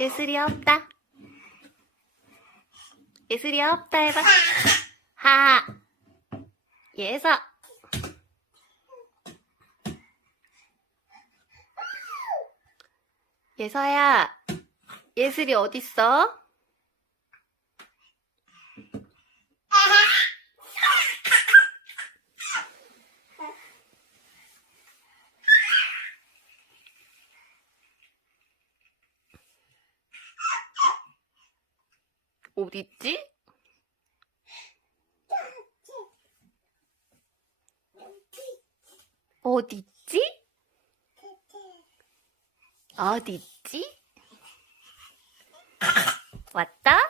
예슬이 없다. 예슬이 없다 해봐. 하. 예서. 예서야, 예슬이 어딨어? 어딨지? 어딨지? 어딨지? 왔다?